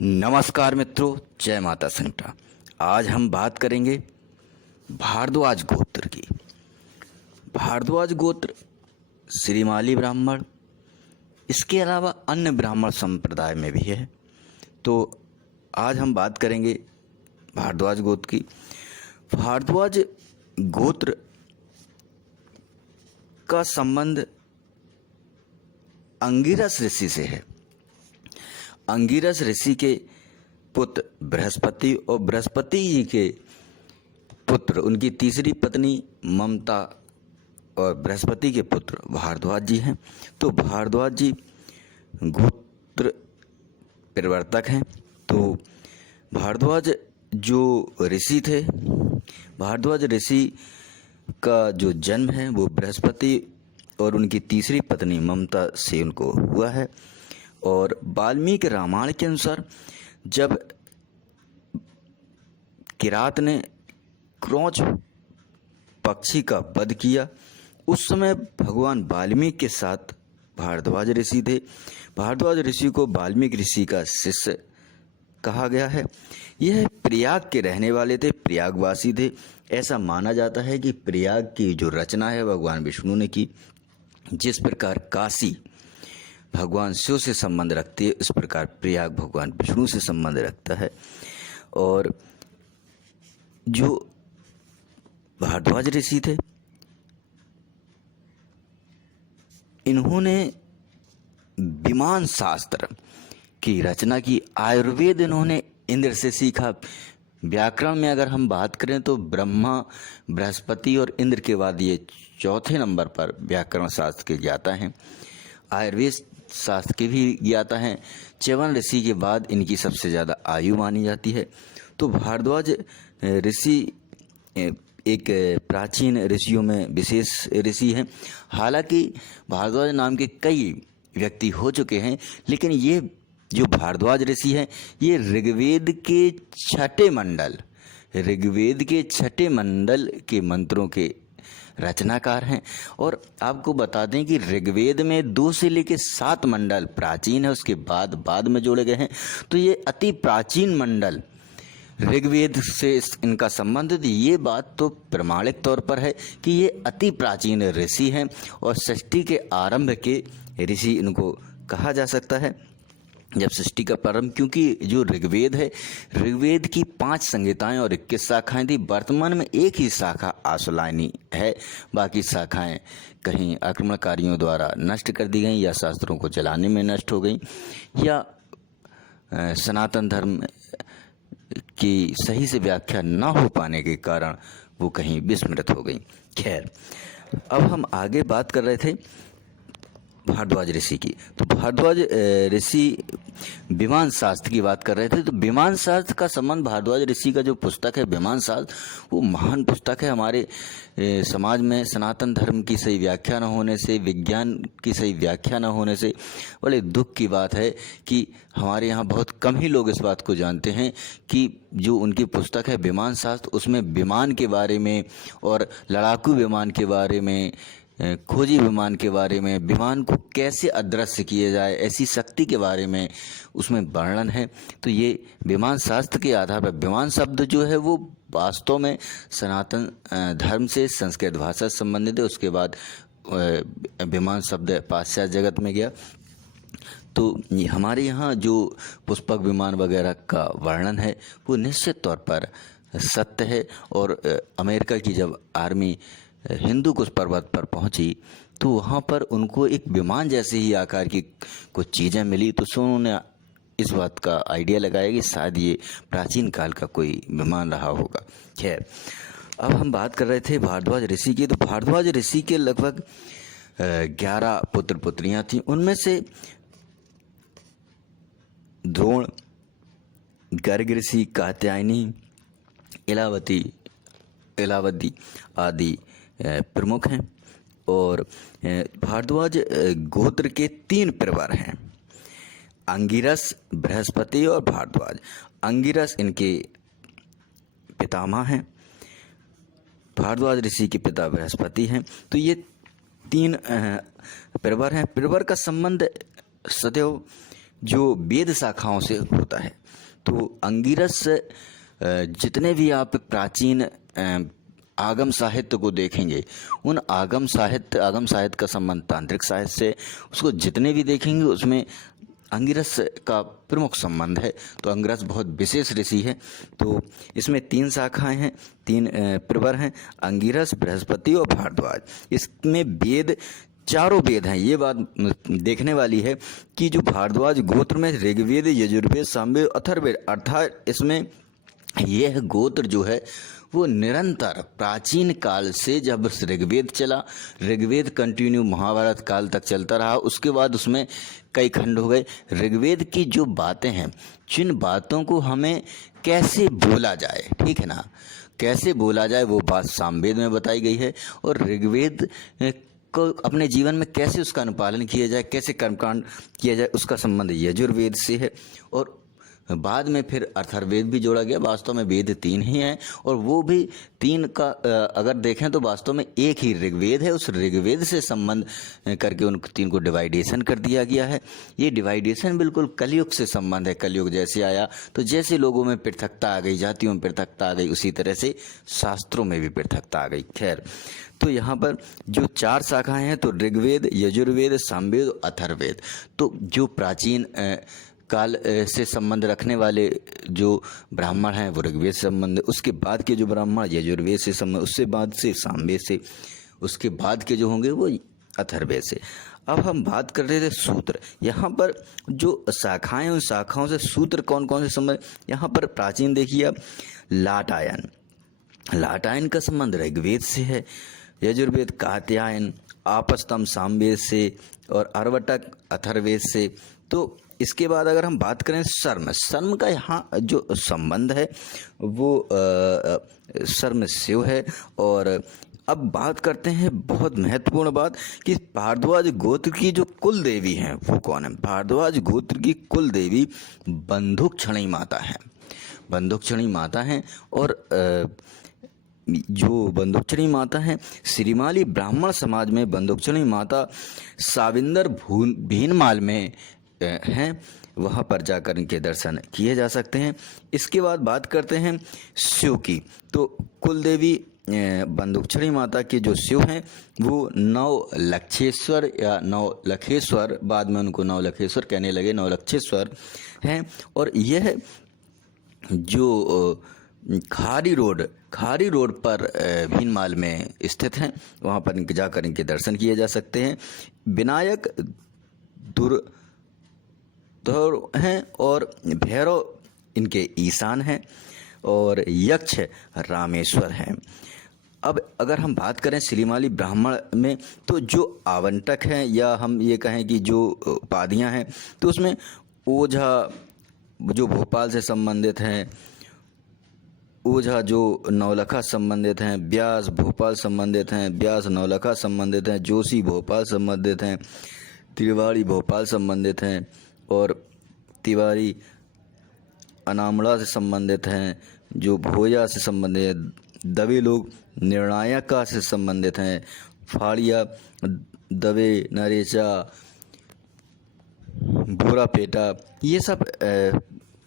नमस्कार मित्रों, जय माता संगटा। आज हम बात करेंगे भारद्वाज गोत्र की। भारद्वाज गोत्र श्रीमाली ब्राह्मण, इसके अलावा अन्य ब्राह्मण संप्रदाय में भी है। तो आज हम बात करेंगे भारद्वाज गोत्र की। भारद्वाज गोत्र का संबंध अंगिरस ऋषि से है। अंगिरस ऋषि के पुत्र बृहस्पति और बृहस्पति जी के पुत्र उनकी तीसरी पत्नी ममता और बृहस्पति के पुत्र भारद्वाज जी हैं। तो भारद्वाज जी गोत्र परिवर्तक हैं। तो भारद्वाज जो ऋषि थे, भारद्वाज ऋषि का जो जन्म है वो बृहस्पति और उनकी तीसरी पत्नी ममता से उनको हुआ है। और वाल्मीकि रामायण के अनुसार जब किरात ने क्रौंच पक्षी का वध किया, उस समय भगवान वाल्मीकि के साथ भारद्वाज ऋषि थे। भारद्वाज ऋषि को वाल्मीकि ऋषि का शिष्य कहा गया है। यह प्रयाग के रहने वाले थे, प्रयागवासी थे। ऐसा माना जाता है कि प्रयाग की जो रचना है भगवान विष्णु ने की। जिस प्रकार काशी भगवान शिव से संबंध रखती है, इस प्रकार प्रयाग भगवान विष्णु से संबंध रखता है। और जो भारद्वाज ऋषि थे, इन्होंने विमान शास्त्र की रचना की। आयुर्वेद इन्होंने इंद्र से सीखा। व्याकरण में अगर हम बात करें तो ब्रह्मा, बृहस्पति और इंद्र के बाद ये चौथे नंबर पर व्याकरण शास्त्र के ज्ञाता हैं। आयुर्वेद शास्त्र के भी ज्ञाता हैं। च्यवन ऋषि के बाद इनकी सबसे ज़्यादा आयु मानी जाती है। तो भारद्वाज ऋषि एक प्राचीन ऋषियों में विशेष ऋषि हैं। हालांकि भारद्वाज नाम के कई व्यक्ति हो चुके हैं, लेकिन ये जो भारद्वाज ऋषि हैं ये ऋग्वेद के छठे मंडल के मंत्रों के रचनाकार हैं। और आपको बता दें कि ऋग्वेद में 2 से लेकर 7 मंडल प्राचीन है, उसके बाद में जोड़े गए हैं। तो ये अति प्राचीन मंडल ऋग्वेद से इनका संबंध, ये बात तो प्रमाणिक तौर पर है कि ये अति प्राचीन ऋषि हैं और सृष्टि के आरंभ के ऋषि इनको कहा जा सकता है। जब सृष्टि का प्रारंभ, क्योंकि जो ऋग्वेद है, ऋग्वेद की 5 संहिताएं और 21 शाखाएं थी। वर्तमान में एक ही शाखा आशुलायनी है, बाकी शाखाएं कहीं आक्रमणकारियों द्वारा नष्ट कर दी गई, या शास्त्रों को जलाने में नष्ट हो गई, या सनातन धर्म की सही से व्याख्या न हो पाने के कारण वो कहीं विस्मृत हो गई। खैर, अब हम आगे बात कर रहे थे भारद्वाज ऋषि की। तो भारद्वाज ऋषि विमान शास्त्र की बात कर रहे थे। तो विमान शास्त्र का संबंध भारद्वाज ऋषि का जो पुस्तक है विमान शास्त्र, वो महान पुस्तक है। हमारे समाज में सनातन धर्म की सही व्याख्या न होने से, विज्ञान की सही व्याख्या न होने से बड़े दुख की बात है कि हमारे यहाँ बहुत कम ही लोग इस बात को जानते हैं कि जो उनकी पुस्तक है विमान शास्त्र, उसमें विमान के बारे में और लड़ाकू विमान के बारे में, खोजी विमान के बारे में, विमान को कैसे अदृश्य किया जाए, ऐसी शक्ति के बारे में उसमें वर्णन है। तो ये विमान शास्त्र के आधार पर, विमान शब्द जो है वो वास्तव में सनातन धर्म से, संस्कृत भाषा से संबंधित है। उसके बाद विमान शब्द पाश्चात्य जगत में गया। तो हमारे यहाँ जो पुष्पक विमान वगैरह का वर्णन है वो निश्चित तौर पर सत्य है। और अमेरिका की जब आर्मी हिंदू कुछ पर्वत पर पहुंची तो वहाँ पर उनको एक विमान जैसे ही आकार की कुछ चीज़ें मिली, तो उन्होंने इस बात का आइडिया लगाया कि शायद ये प्राचीन काल का कोई विमान रहा होगा। खैर, अब हम बात कर रहे थे भारद्वाज ऋषि की। तो भारद्वाज ऋषि के लगभग 11 पुत्र पुत्रियां थीं। उनमें से द्रोण, गर्ग ऋषि, कात्यायनी, इलावती आदि प्रमुख हैं। और भारद्वाज गोत्र के 3 परिवार हैं, अंगिरस, बृहस्पति और भारद्वाज। अंगिरस इनके पितामह हैं, भारद्वाज ऋषि के पिता बृहस्पति हैं। तो ये 3 परिवार हैं। परिवार का संबंध सदैव जो वेद शाखाओं से होता है। तो अंगिरस जितने भी आप प्राचीन आगम साहित्य को देखेंगे, उन आगम साहित्य का संबंध तांत्रिक साहित्य से, उसको जितने भी देखेंगे उसमें अंगिरस का प्रमुख संबंध है। तो अंगिरस बहुत विशेष ऋषि है। तो इसमें 3 शाखाएं हैं, 3 प्रवर हैं, अंगिरस, बृहस्पति और भारद्वाज। इसमें वेद, चारों वेद हैं। ये बात देखने वाली है कि जो भारद्वाज गोत्र में ऋग्वेद, यजुर्वेद, सामवेद, अथर्ववेद, अर्थात इसमें यह गोत्र जो है वो निरंतर प्राचीन काल से, जब ऋग्वेद चला, ऋग्वेद कंटिन्यू महाभारत काल तक चलता रहा, उसके बाद उसमें कई खंड हो गए। ऋग्वेद की जो बातें हैं, जिन बातों को हमें कैसे बोला जाए, ठीक है ना, कैसे बोला जाए, वो बात सामवेद में बताई गई है। और ऋग्वेद को अपने जीवन में कैसे उसका अनुपालन किया जाए, कैसे कर्मकांड किया जाए, उसका संबंध यजुर्वेद से है। और बाद में फिर अथर्ववेद भी जोड़ा गया। वास्तव में वेद 3 ही हैं, और वो भी 3 का अगर देखें तो वास्तव में एक ही ऋग्वेद है। उस ऋग्वेद से संबंध करके उन 3 को डिवाइडेशन कर दिया गया है। ये डिवाइडेशन बिल्कुल कलयुग से संबंध है। कलयुग जैसे आया तो जैसे लोगों में पृथकता आ गई, जातियों में पृथकता आ गई, उसी तरह से शास्त्रों में भी पृथकता आ गई। खैर, तो यहाँ पर जो 4 शाखाएं हैं, तो ऋग्वेद, यजुर्वेद, सामवेद, अथर्ववेद। तो जो प्राचीन काल से संबंध रखने वाले जो ब्राह्मण हैं वो ऋग्वेद से संबंध, उसके बाद के जो ब्राह्मण यजुर्वेद से संबंध, उससे बाद से सामवेद से, उसके बाद के जो होंगे वो अथर्ववेद से। अब हम बात कर रहे थे सूत्र। यहाँ पर जो शाखाएं, उन शाखाओं से सूत्र कौन कौन से संबंध, यहाँ पर प्राचीन देखिए आप, लाटायन, लाटायन का संबंध ऋग्वेद से है, यजुर्वेद कात्यायन, आपस्तम सामवेद से, और अर्वटक अथर्ववेद से। तो इसके बाद अगर हम बात करें सर्म का यहाँ जो संबंध है वो सर्म शिव है। और अब बात करते हैं बहुत महत्वपूर्ण बात कि भारद्वाज गोत्र की जो कुल देवी हैं वो कौन है। भारद्वाज गोत्र की कुल देवी बंधुक्षणी माता है, बंधुक्षणी माता हैं। और जो बंधुक्षणी माता हैं, श्रीमाली ब्राह्मण समाज में बंधुक्षणी माता साविंदर भीनमाल में हैं, वहाँ पर जाकर इनके दर्शन किए जा सकते हैं। इसके बाद बात करते हैं शिव की। तो कुल देवी बंधुक्षणी माता के जो शिव हैं वो नवलक्षेश्वर या नवलखेश्वर, बाद में उनको नवलखेश्वर कहने लगे, नवलक्षेश्वर हैं। और यह जो खारी रोड पर भीनमाल में स्थित हैं, वहाँ पर जाकर इनके दर्शन किए जा सकते हैं। विनायक धुर हैं और भैरव इनके ईशान हैं, और यक्ष रामेश्वर हैं। अब अगर हम बात करें श्रीमाली ब्राह्मण में, तो जो आवंटक हैं या हम ये कहें कि जो उपाधियां हैं, तो उसमें ओझा जो भोपाल से संबंधित हैं, ओझा जो नौलखा संबंधित हैं, व्यास भोपाल संबंधित हैं, व्यास नौलखा संबंधित हैं, जोशी भोपाल संबंधित हैं, तिवारी भोपाल संबंधित हैं, और तिवारी अनामड़ा से संबंधित हैं, जो भोजा से संबंधित हैं, दवे लोग निर्णायका से संबंधित हैं, फाड़िया, दवे, नरेचा, बोरापेटा, ये सब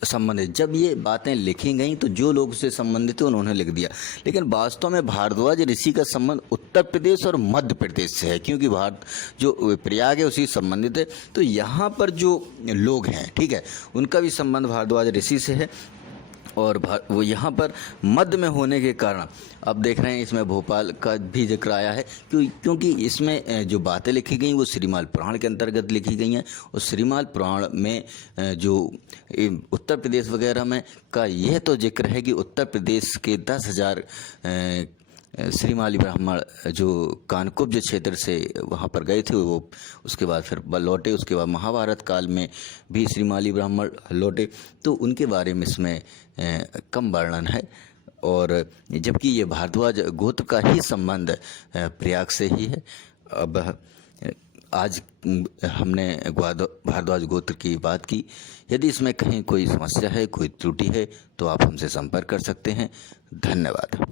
संबंधित। जब ये बातें लिखी गई तो जो लोग उससे संबंधित थे उन्होंने लिख दिया, लेकिन वास्तव में भारद्वाज ऋषि का संबंध उत्तर प्रदेश और मध्य प्रदेश से है, क्योंकि भारत जो प्रयाग है उसी संबंधित है। तो यहाँ पर जो लोग हैं, ठीक है, उनका भी संबंध भारद्वाज ऋषि से है। और वो यहाँ पर मध्य में होने के कारण अब देख रहे हैं इसमें भोपाल का भी जिक्र आया है, क्योंकि इसमें जो बातें लिखी गई वो श्रीमाल पुराण के अंतर्गत लिखी गई हैं। और श्रीमाल पुराण में जो उत्तर प्रदेश वगैरह में का यह तो जिक्र है कि उत्तर प्रदेश के 10,000 श्रीमाली ब्राह्मण जो कानकुब्ज क्षेत्र से वहाँ पर गए थे, वो उसके बाद फिर लौटे। उसके बाद महाभारत काल में भी श्रीमाली ब्राह्मण लौटे, तो उनके बारे में इसमें कम वर्णन है। और जबकि ये भारद्वाज गोत्र का ही संबंध प्रयाग से ही है। अब आज हमने भारद्वाज गोत्र की बात की। यदि इसमें कहीं कोई समस्या है, कोई त्रुटि है, तो आप हमसे संपर्क कर सकते हैं। धन्यवाद।